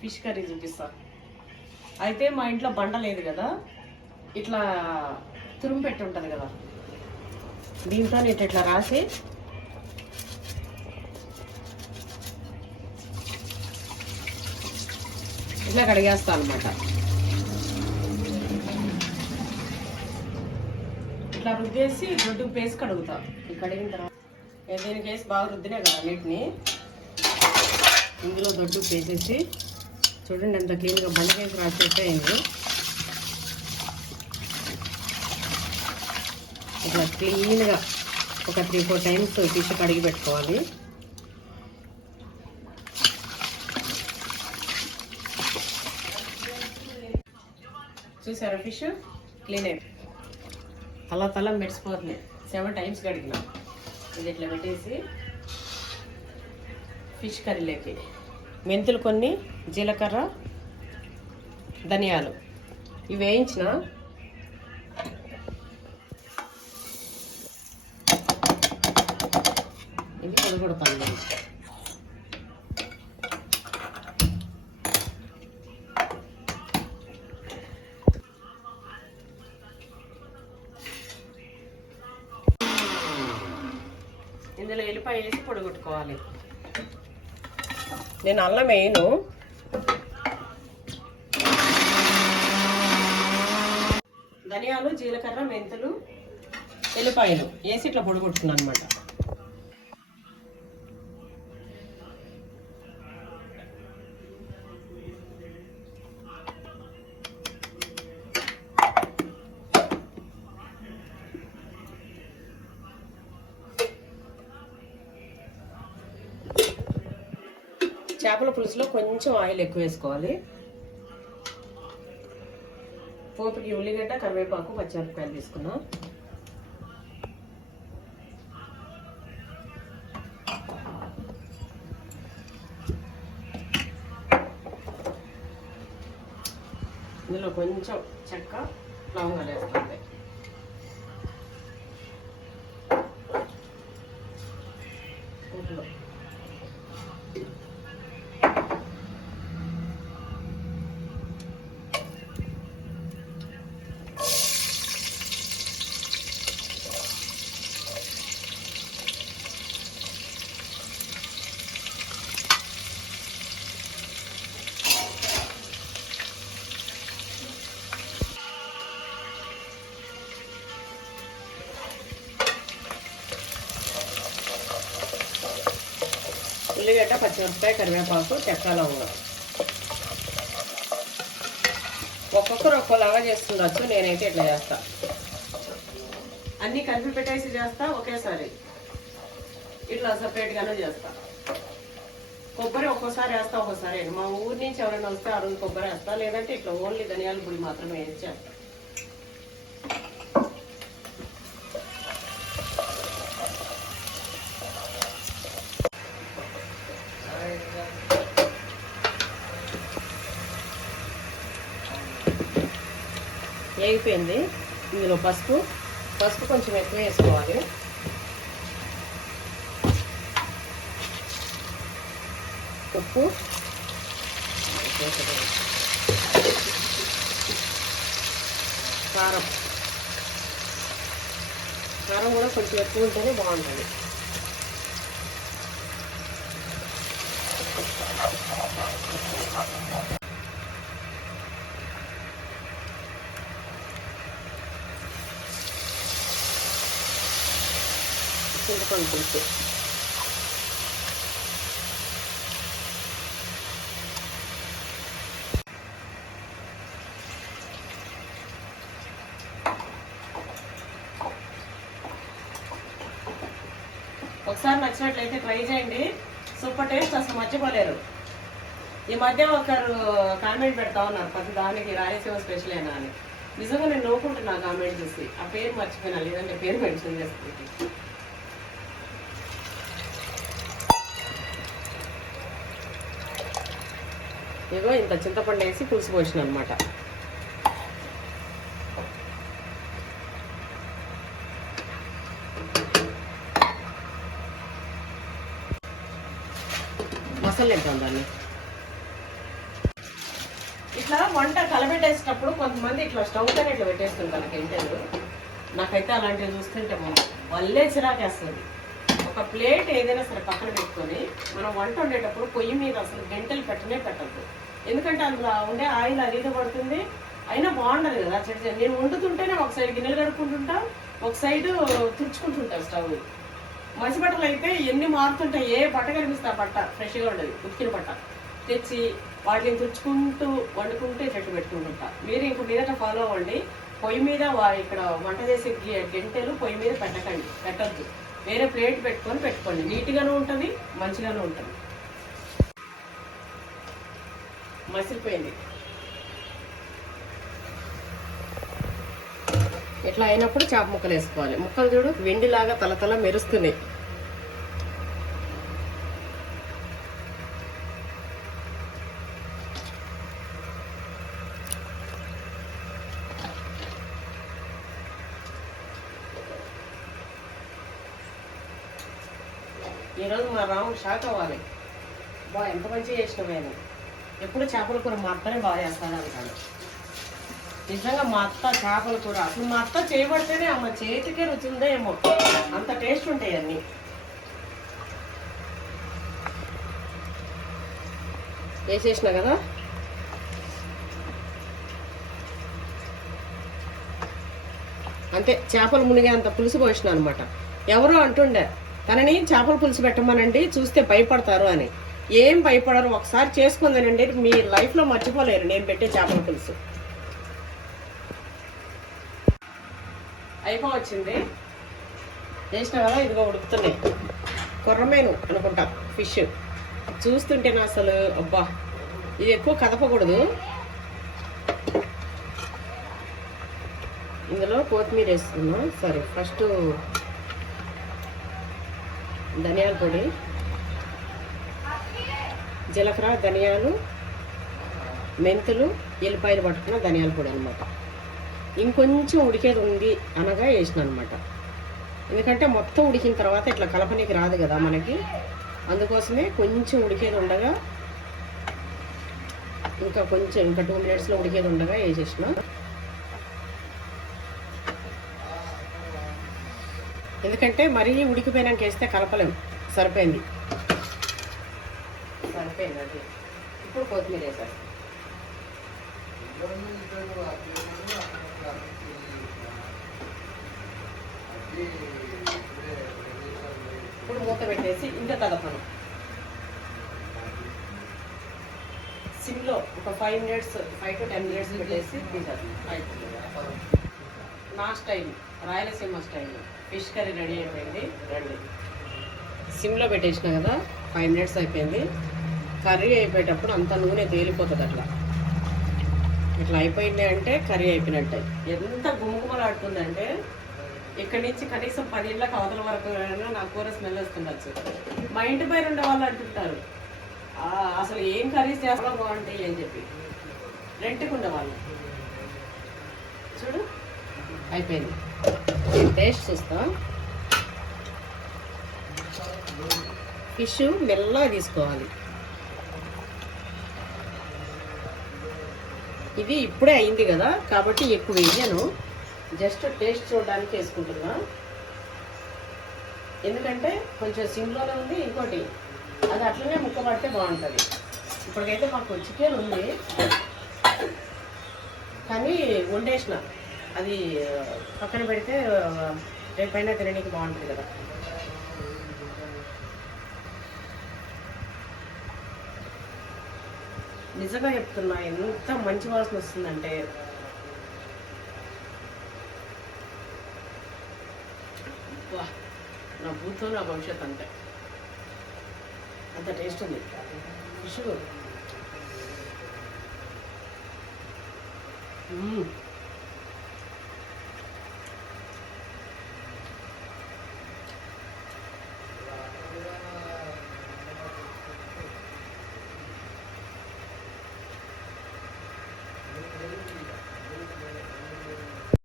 Fish curry చూపిస్తా. అయితే మా ఇంట్లో బండ లేదు కదా ఇట్లా తురుము పెట్టి ఉంటుంది కదా దీంతో ఇట్లా ఇట్లా రాసి ఇట్లా కడిగేస్తా అనమాట ఇట్లా రుద్దేసి దొడ్డు పేసి కడుగుతా. కడిగిన తర్వాత దీనికి వేసి బాగా రుద్దినే కదా అన్నిటిని ఇందులో దొడ్డు పేసేసి చూడండి ఎంత క్లీన్గా బండి వేసి రాసేస్తే అయింది. ఇట్లా క్లీన్గా ఒక త్రీ ఫోర్ టైమ్స్ ఫిష్ కడిగి పెట్టుకోవాలి. చూసారా ఫిష్? క్లీన్ అయిపోయి తల తల మెడిసిపోతుంది సెవెన్ టైమ్స్ కడిగినాం. ఇది ఇట్లా పెట్టేసి ఫిష్ కర్రీలోకి. మెంతులు కొన్ని జీలకర్ర ధనియాలు. ఇవి వేయించిన ఇది పొడిగొడతాను ఇందులో ఎల్లిపాయ వేసి పొడిగొట్టుకోవాలి. నేను అల్లం వేయను. ధనియాలు జీలకర్ర మెంతులు ఎల్లిపాయలు. వేసి ఇట్లా పొడిగొట్టుకున్నాను అనమాట చేపల పులుసులో కొంచెం ఆయిల్ ఎక్కువ వేసుకోవాలి. పోపుకి ఉల్లిగడ్డ కరివేపాకు పచ్చిమిరపకాయలు తీసుకున్నాం. ఇందులో కొంచెం చెక్క లవంగాలు వేస్తుంది పోపులో ఉల్లిగడ్డ పచ్చిమిరపకాయ కరివేపాకు చెక్క లవంగం ఒక్కొక్కరు ఒక్కోలాగా చేస్తుండొచ్చు నేనైతే ఇట్లా చేస్తా. అన్నీ కలిపి పెట్టేసి చేస్తా ఒకేసారి. ఇట్లా సపరేట్గానే చేస్తా. కొబ్బరి ఒక్కోసారి వేస్తా ఒక్కోసారి మా ఊరి నుంచి ఎవరైనా వస్తే ఆ రోజు కొబ్బరి వేస్తా లేదంటే ఇట్లా ఓన్లీ ధనియాల పొడి మాత్రమే వేసి చేస్తా. వేగిపోయింది ఇందులో పసుపు. పసుపు కొంచెం ఎక్కువ వేసుకోవాలి. ఉప్పు. కారం. కారం కూడా కొంచెం ఎక్కువ ఉంటేనే బాగుంటుంది. చింతపండు పులుసు ఒకసారి నచ్చినట్లయితే ట్రై చేయండి. సూపర్ టేస్ట్ అసలు మర్చిపోలేరు. ఈ మధ్య ఒకరు కామెంట్ పెడతా ఉన్నారు ప్రతి దానికి రాయలసీమ స్పెషల్ అయినా అని. నిజంగా నేను నవ్వుకుంటున్నా కామెంట్ చూసి. ఆ పేరు మర్చిపోయినా లేదంటే పేరు మెన్షన్ చేస్తుంది ఇదిగో ఇంత చింతపండు వేసి పులుసు పోసిన అనమాట మసాలా దాన్ని. ఇట్లా వంట కలబెట్టేసినప్పుడు కొంతమంది ఇట్లా స్టవ్ పైన ఇట్లా పెట్టేస్తుంటారు గంటెలు నాకైతే అలాంటివి చూస్తుంటే వల్లే చిరాకేస్తుంది. ఒక ప్లేట్ ఏదైనా సరే పక్కన పెట్టుకొని మనం వంట వండేటప్పుడు పొయ్యి మీద అసలు గంటలు పెట్టనే పెట్టద్దు. ఎందుకంటే అందులో ఉండే ఆయిల్ అది పడుతుంది. అయినా బాగుండదు కదా చెట్టు. నేను వండుతుంటేనే ఒక సైడ్ గిన్నెలు కడుక్కుంటుంటా ఒక సైడ్ తుడుచుకుంటుంటా స్టవ్. మసి బట్టలు అయితే ఎన్ని మారుతుంటాయి ఏ బట్ట కనిపిస్తా బట్ట ఫ్రెష్గా ఉండదు ఉతికిన బట్ట. తెచ్చి వాటిని తుడుచుకుంటూ వండుకుంటూ చెట్టు పెట్టుకుంటుంటా. మీరు ఇంక మీదట ఫాలో అవ్వండి. పొయ్యి మీద వా- ఇక్కడ వంట చేసే గి- గంటెలు పొయ్యి మీద పెట్టకండి పెట్టద్దు. వేరే ప్లేట్ పెట్టుకొని పెట్టుకోండి. నీట్గాను ఉంటుంది మంచిగాను ఉంటుంది. మసిలిపోయింది. ఇట్లా అయినప్పుడు చేప ముక్కలు వేసుకోవాలి. ముక్కలు చూడు వెండిలాగా తలతల మెరుస్తున్నాయి. ఈరోజు మా రాముడు షాక్ అవ్వాలి. బా ఎంత మంచిగా చేసినవేను ఎప్పుడు చేపల కూర మా అత్తనే బాగా చేస్తాను అంటాడు. నిజంగా మా అత్త చేపల కూర అసలు మా అత్త చేయబడితేనే అమ్మ చేతికే రుచి ఉందో ఏమో. అంత టేస్ట్ ఉంటాయి అన్ని. వేసేసిన కదా? అంతే చేపలు మునిగే అంత పులుసు పోసిన అనమాట. ఎవరో అంటుండే తనని చేపల పులుసు పెట్టమనండి చూస్తే భయపడతారు అని. ఏం భయపడరు ఒకసారి చేసుకుందనండి మీ లైఫ్లో మర్చిపోలేరు నేను పెట్టే చేపల పులుసు. అయిపోవచ్చింది చేసిన కదా ఇదిగో ఉడుకుతున్నాయి. కొర్రమేను అనుకుంటా ఫిష్. చూస్తుంటేనే అసలు అబ్బా ఇది ఎక్కువ కదపకూడదు. ఇందులో కొత్తిమీర వేస్తున్నాం సరే ఫస్ట్ ధనియాల పొడి. జీలకర్ర ధనియాలు మెంతులు ఎల్లిపాయలు పట్టుకున్న ధనియాల పొడి అనమాట ఇంకొంచెం ఉడికేది ఉంది అనగా వేసిన అనమాట ఎందుకంటే మొత్తం ఉడికిన తర్వాత ఇట్లా కలపనీకి రాదు కదా మనకి. అందుకోసమే కొంచెం ఉడికేది ఉండగా ఇంకా కొంచెం ఇంకా టూ మినిట్స్లో ఉడికేది ఉండగా వేసేసిన. ఎందుకంటే మరీ ఉడికిపోయినాక వేస్తే కలపలేము సరిపోయింది. సరిపోయింది అది ఇప్పుడు కొత్తిమీర వేసేస్తాం ఇప్పుడు మూత పెట్టేసి ఇంకా కలపను సిమ్లో ఒక five minutes five to ten minutes పెట్టేసి తీసేస్తాం అయిపోయింది నా style Rayalaseema style fish curry ready అయిపోయింది. రండి. సిమ్లో పెట్టేసిన కదా ఫైవ్ మినిట్స్ అయిపోయింది. కర్రీ అయిపోయేటప్పుడు అంత నూనె తేలిపోతుంది అట్లా. ఇట్లా అయిపోయింది అంటే కర్రీ అయిపోయినట్టే. ఎంత గుమగుమలాడుతుందంటే ఇక్కడి నుంచి కనీసం పది ఇళ్ళకి అవతల వరకు నా కూర స్మెల్ వస్తుండొచ్చు. మా ఇంటి పైన ఉండే వాళ్ళు అంటుంటారు "ఆ, అసలు ఏం కర్రీస్ చేస్తా బాగుంటాయి అని చెప్పి. రెంట్కి ఉండేవాళ్ళు చూడు. అయిపోయింది. టేస్ట్ చూస్తా. ఫిష్ మెల్లగా తీసుకోవాలి. ఇది ఇప్పుడే అయింది కదా కాబట్టి ఎక్కువ వేయను. జస్ట్ టేస్ట్ చూడడానికి వేసుకుంటున్నా. ఎందుకంటే కొంచెం సిమ్లోనే ఉంది ఇంకోటి. అది అట్లనే ముక్క పడితే బాగుంటుంది. ఇప్పటికైతే మాకు చికెన్ ఉంది. కానీ వండేసిన. అది పక్కన పెడితే రేపైనా తినడానికి బాగుంటుంది కదా. నిజంగా చెప్తున్నా ఎంత మంచి వాసన వస్తుందంటే. వా, నా బూత్తో నా భవిష్యత్ అంతే. అంత టేస్ట్ ఉంది. ఫిష్